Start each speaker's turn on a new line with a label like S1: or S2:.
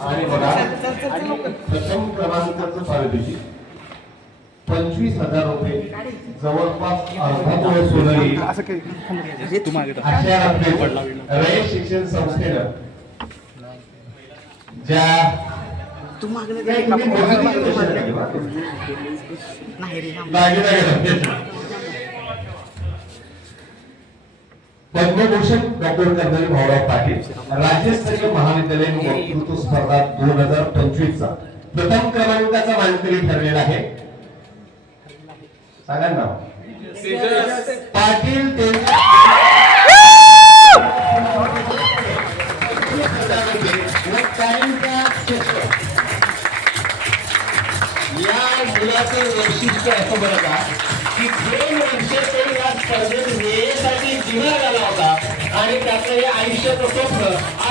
S1: आणि बघा प्रथम क्रमांकाचं पारितोषिक. पंचवीस हजार रुपये. जवळपास अर्धा तोळे सोनं येईल. अशा रयत शिक्षण संस्थेनं ज्या नाही, पद्मभूषण डॉक्टर कर्नल भाऊराव पाटील राज्यस्तरीय महाविद्यालयीन वक्तृत्व स्पर्धा दोन हजार पंचवीस चा प्रथम क्रमांकाचा मानकरी ठरलेला आहे. सांगा ना. पाटील या मुलाचं वैशिष्ट्य असं बरं का की दोन वर्ष ते या स्पर्धेत वेळेसाठी झाला होता. आणि त्याचं हे आयुष्याचं स्वप्न आज